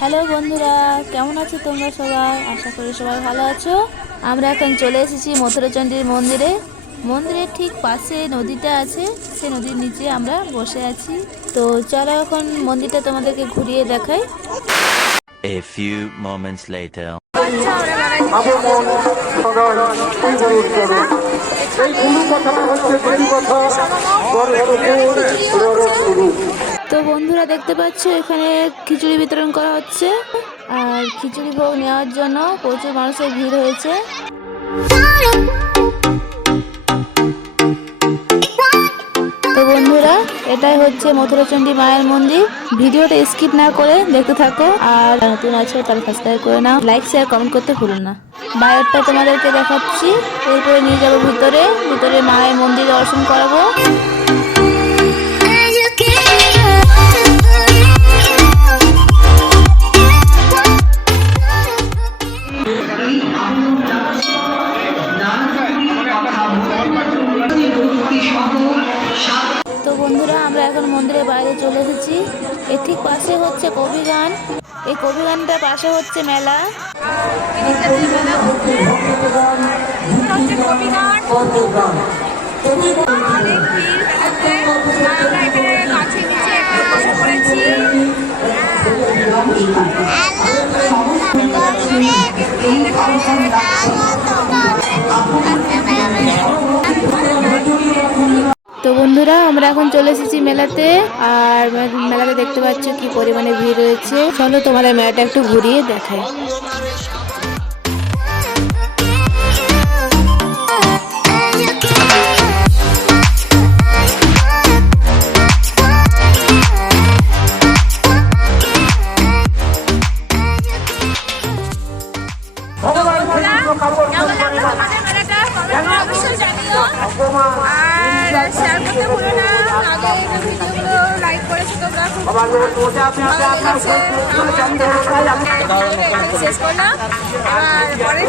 Hello বন্ধুরা কেমন আছো তোমরা সবাই? আশা করি সবাই ভালো আছো। আমরা এখন চলে এসেছি মথুরাচণ্ডীর মন্দিরে। মন্দিরের ঠিক পাশে নদীটা আছে সেই নদীর নিচে আমরা বসে আছি। তো চলো এখন মন্দিরটা তোমাদেরকে ঘুরিয়ে দেখাই। A few moments later. মন এই কথাটা হচ্ছে কথা বন্ধুরা দেখতে পাচ্ছ, এখানে খিচুড়ি বিতরণ করা হচ্ছে। আর খিচুড়ি ভোগ নেওয়ার জন্য প্রচুর মানুষের ভিড় হয়েছে। তো বন্ধুরা, এটাই হচ্ছে মথুরাচণ্ডী মায়ের মন্দির। ভিডিওটা স্কিপ না করে দেখতে থাকো। আর নতুন আছো তাহলে সাবস্ক্রাইব করে নাও। লাইক শেয়ার কমেন্ট করতে ভুলো না। বাইরেটা তোমাদেরকে দেখাচ্ছি। এরপরে নিয়ে যাব ভিতরে। ভিতরে মায়ের মন্দির দর্শন করাবো। তো বন্ধুরা, আমরা এখন মন্দিরের বাইরে চলে এসেছি। এর ঠিক পাশে হচ্ছে কবি এই কবি পাশে হচ্ছে মেলা। আমরা গাছের নিচে একটু তো বন্ধুরা, আমরা এখন চলে এসেছি মেলাতে, আর মেলাতে দেখতে পাচ্ছ কি পরিমাণে ভিড় রয়েছে। চলো তোমার মেলাটা একটু ঘুরিয়ে দেখাই। করতে ভুলো না। আগে ভিডিওগুলো লাইক করেছ তোমরা খুব ভালো লেগেছে। শেষ করলাম। এবার পরে